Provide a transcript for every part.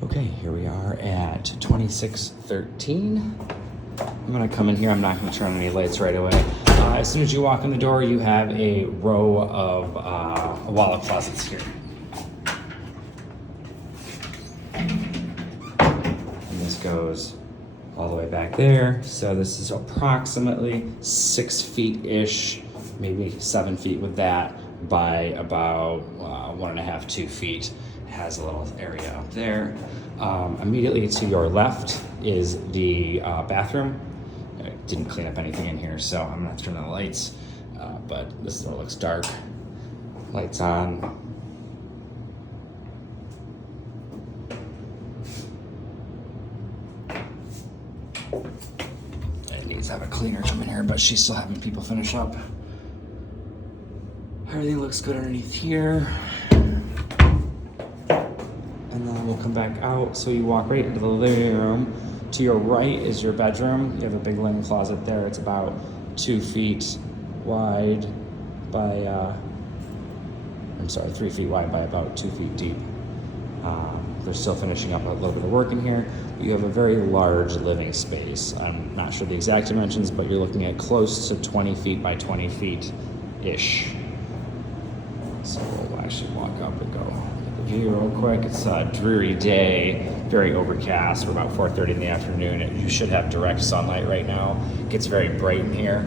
Okay, here we are at 2613. I'm gonna come in here, I'm not gonna turn on any lights right away. As soon as you walk in the door, you have a row of a wall of closets here. And this goes all the way back there. So this is approximately 6 feet-ish, maybe 7 feet with that, by about 1.5, 2 feet. Has a little area up there. Immediately to your left is the bathroom. I didn't clean up anything in here, so I'm gonna have to turn on the lights, but this door looks dark. Lights on. It needs to have a cleaner come in here, but she's still having people finish up. Everything looks good underneath here. And then we'll come back out. So you walk right into the living room. To your right is your bedroom. You have a big linen closet there. It's about 2 feet wide by, 3 feet wide by about 2 feet deep. They're still finishing up a little bit of work in here. You have a very large living space. I'm not sure the exact dimensions, but you're looking at close to 20 feet by 20 feet-ish. So we'll actually walk up and go at the view real quick. It's a dreary day, very overcast. We're about 4:30 in the afternoon. You should have direct sunlight right now. It gets very bright in here,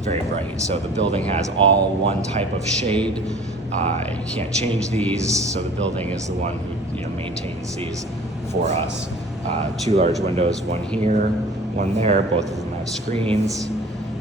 very bright. So the building has all one type of shade. You can't change these, so the building is the one who maintains these for us. 2 large windows, one here, one there. Both of them have screens.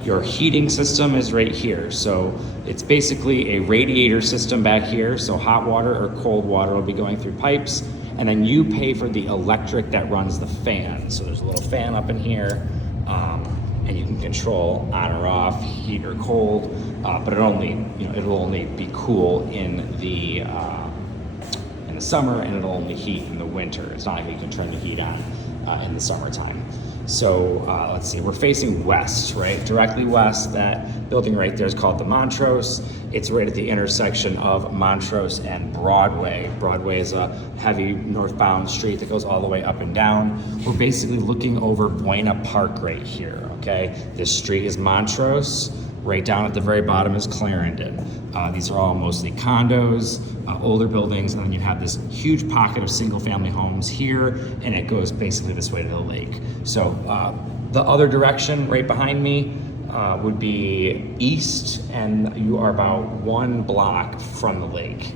Your heating system is right here. So it's basically a radiator system back here. So hot water or cold water will be going through pipes, and then you pay for the electric that runs the fan. So there's a little fan up in here, and you can control on or off, heat or cold, but it'll only be cool in the summer, and it'll only heat in the winter. It's not like you can turn the heat on in the summertime. So let's see, we're facing west, right? Directly west. That building right there is called the Montrose. It's right at the intersection of Montrose and Broadway. Broadway is a heavy northbound street that goes all the way up and down. We're basically looking over Buena Park right here, okay? This street is Montrose. Right down at the very bottom is Clarendon. These are all mostly condos, older buildings, and then you have this huge pocket of single-family homes here, and it goes basically this way to the lake. So the other direction right behind me would be east, and you are about 1 block from the lake.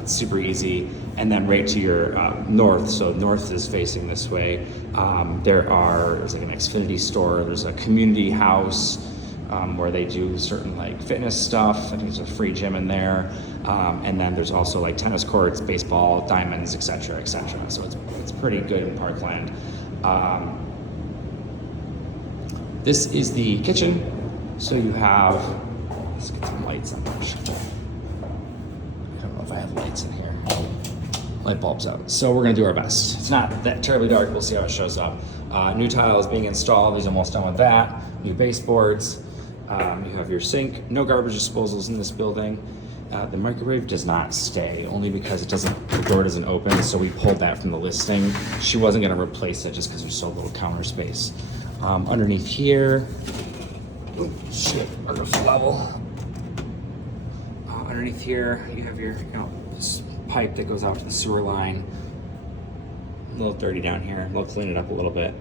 It's super easy. And then right to your north, so north is facing this way, there's like an Xfinity store, there's a community house, where they do certain like fitness stuff. I think there's a free gym in there, and then there's also like tennis courts, baseball, diamonds, etc., etc. So it's pretty good in Parkland. This is the kitchen. So you have, let's get some lights on. I don't know if I have lights in here. Light bulbs out. So we're gonna do our best. It's not that terribly dark. We'll see how it shows up. New tile is being installed. He's almost done with that. New baseboards. You have your sink. No garbage disposals in this building. The microwave does not stay, only because the door doesn't open, so we pulled that from the listing. She wasn't gonna replace it just because there's so little counter space. Underneath here, level. Underneath here, you have your this pipe that goes out to the sewer line. A little dirty down here. We'll clean it up a little bit.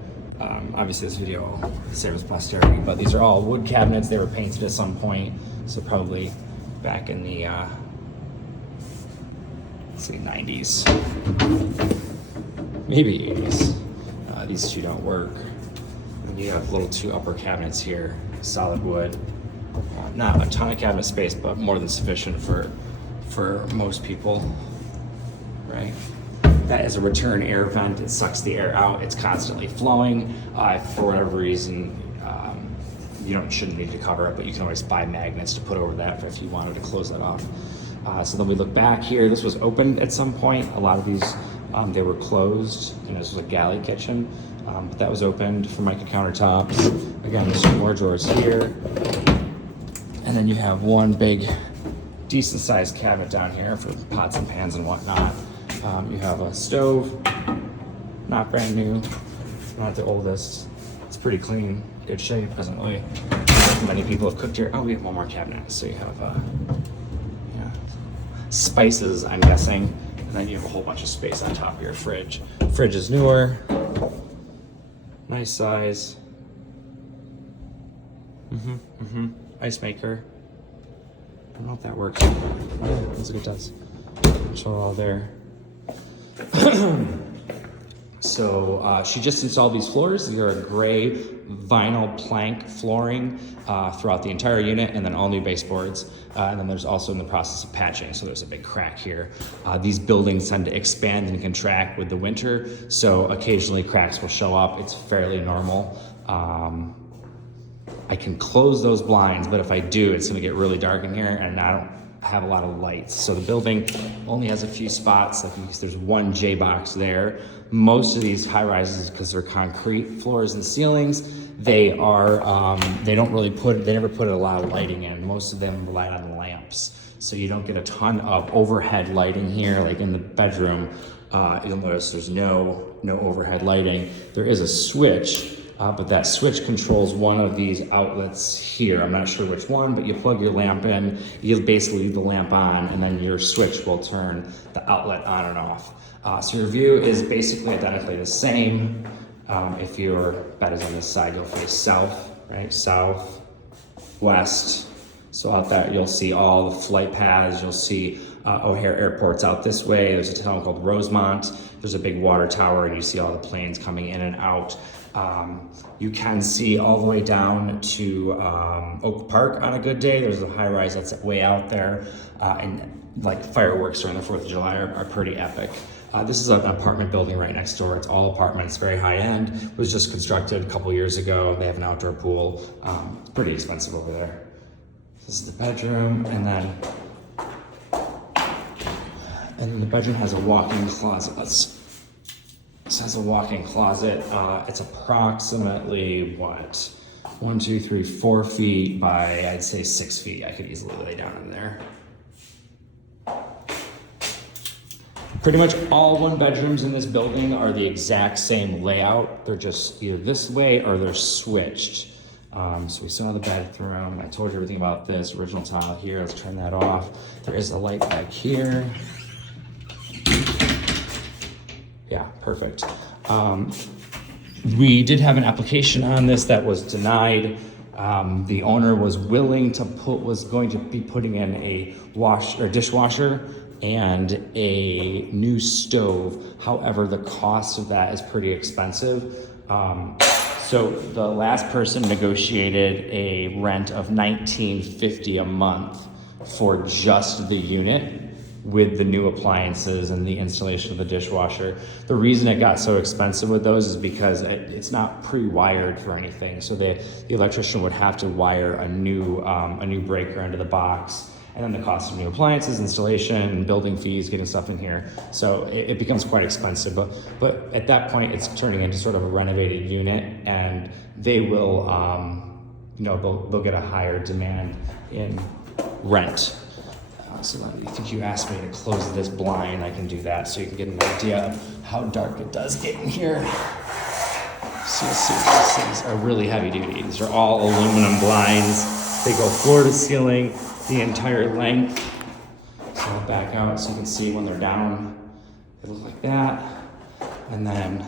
Obviously this video saves posterity, but these are all wood cabinets. They were painted at some point, so probably back in the 90s, maybe 80s. These two don't work. And you have little 2 upper cabinets here, solid wood. Not a ton of cabinet space, but more than sufficient for most people, right? That is a return air vent. It sucks the air out. It's constantly flowing. For whatever reason, you shouldn't need to cover it, but you can always buy magnets to put over that if you wanted to close that off. So then we look back here. This was open at some point. A lot of these, they were closed. This was a galley kitchen, but that was opened for mica countertops. Again, there's some more drawers here. And then you have one big, decent-sized cabinet down here for pots and pans and whatnot. You have a stove, not brand new, not the oldest. It's pretty clean, good shape. Doesn't really many people have cooked here. Oh, we have one more cabinet, so you have yeah, spices, I'm guessing, and then you have a whole bunch of space on top of your fridge. Fridge is newer, nice size. Ice maker. I don't know if that works. Oh, yeah, looks like it does. Show it all there. So she just installed these floors. These are a gray vinyl plank flooring throughout the entire unit, and then all new baseboards. And then there's also in the process of patching, so there's a big crack here. These buildings tend to expand and contract with the winter, so occasionally cracks will show up. It's fairly normal. I can close those blinds, but if I do, it's gonna get really dark in here, and I don't have a lot of lights. So the building only has a few spots. Like there's one J box there. Most of these high rises, because they're concrete floors and ceilings, they are, they never put a lot of lighting in. Most of them rely on lamps. So you don't get a ton of overhead lighting here, like in the bedroom. You'll notice there's no overhead lighting. There is a switch, but that switch controls one of these outlets here. I'm not sure which one, but you plug your lamp in, you basically leave the lamp on, and then your switch will turn the outlet on and off. So your view is basically identically the same. If your bed is on this side, you'll face south, right? South, west. So out there, you'll see all the flight paths. You'll see O'Hare Airport's out this way. There's a town called Rosemont. There's a big water tower, and you see all the planes coming in and out. You can see all the way down to Oak Park on a good day. There's a high rise that's way out there, and like fireworks during the 4th of July are pretty epic. This is an apartment building right next door. It's all apartments, very high end. It was just constructed a couple years ago. They have an outdoor pool. It's pretty expensive over there. This is the bedroom, and then the bedroom has a walk-in closet. This has a walk-in closet. It's approximately, what? 1, 2, 3, 4 feet by, I'd say 6 feet. I could easily lay down in there. Pretty much all one bedrooms in this building are the exact same layout. They're just either this way or they're switched. So we saw the bathroom. I told you everything about this. Original tile here. Let's turn that off. There is a light back here. Yeah, perfect. We did have an application on this that was denied. The owner was willing to was going to be putting in a dishwasher and a new stove. However, the cost of that is pretty expensive. So the last person negotiated a rent of $19.50 a month for just the unit with the new appliances and the installation of the dishwasher. The reason it got so expensive with those is because it's not pre-wired for anything. So the electrician would have to wire a new breaker into the box, and then the cost of new appliances, installation, building fees, getting stuff in here. So it becomes quite expensive, but at that point it's turning into sort of a renovated unit, and they will, they'll get a higher demand in rent. So I think you asked me to close this blind. I can do that so you can get an idea of how dark it does get in here. So you'll see these things are really heavy duty. These are all aluminum blinds. They go floor to ceiling, the entire length. So I'll back out so you can see when they're down. They look like that. And then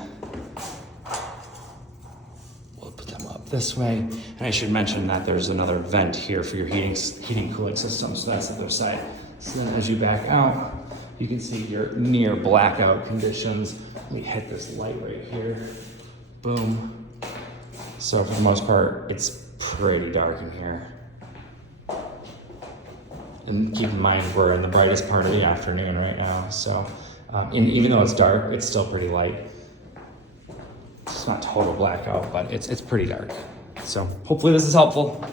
we'll put them up this way. And I should mention that there's another vent here for your heating cooling system. So that's the other side. So then as you back out, you can see you're near blackout conditions. Let me hit this light right here. Boom. So for the most part, it's pretty dark in here. And keep in mind, we're in the brightest part of the afternoon right now. So even though it's dark, it's still pretty light. It's not total blackout, but it's pretty dark. So hopefully this is helpful.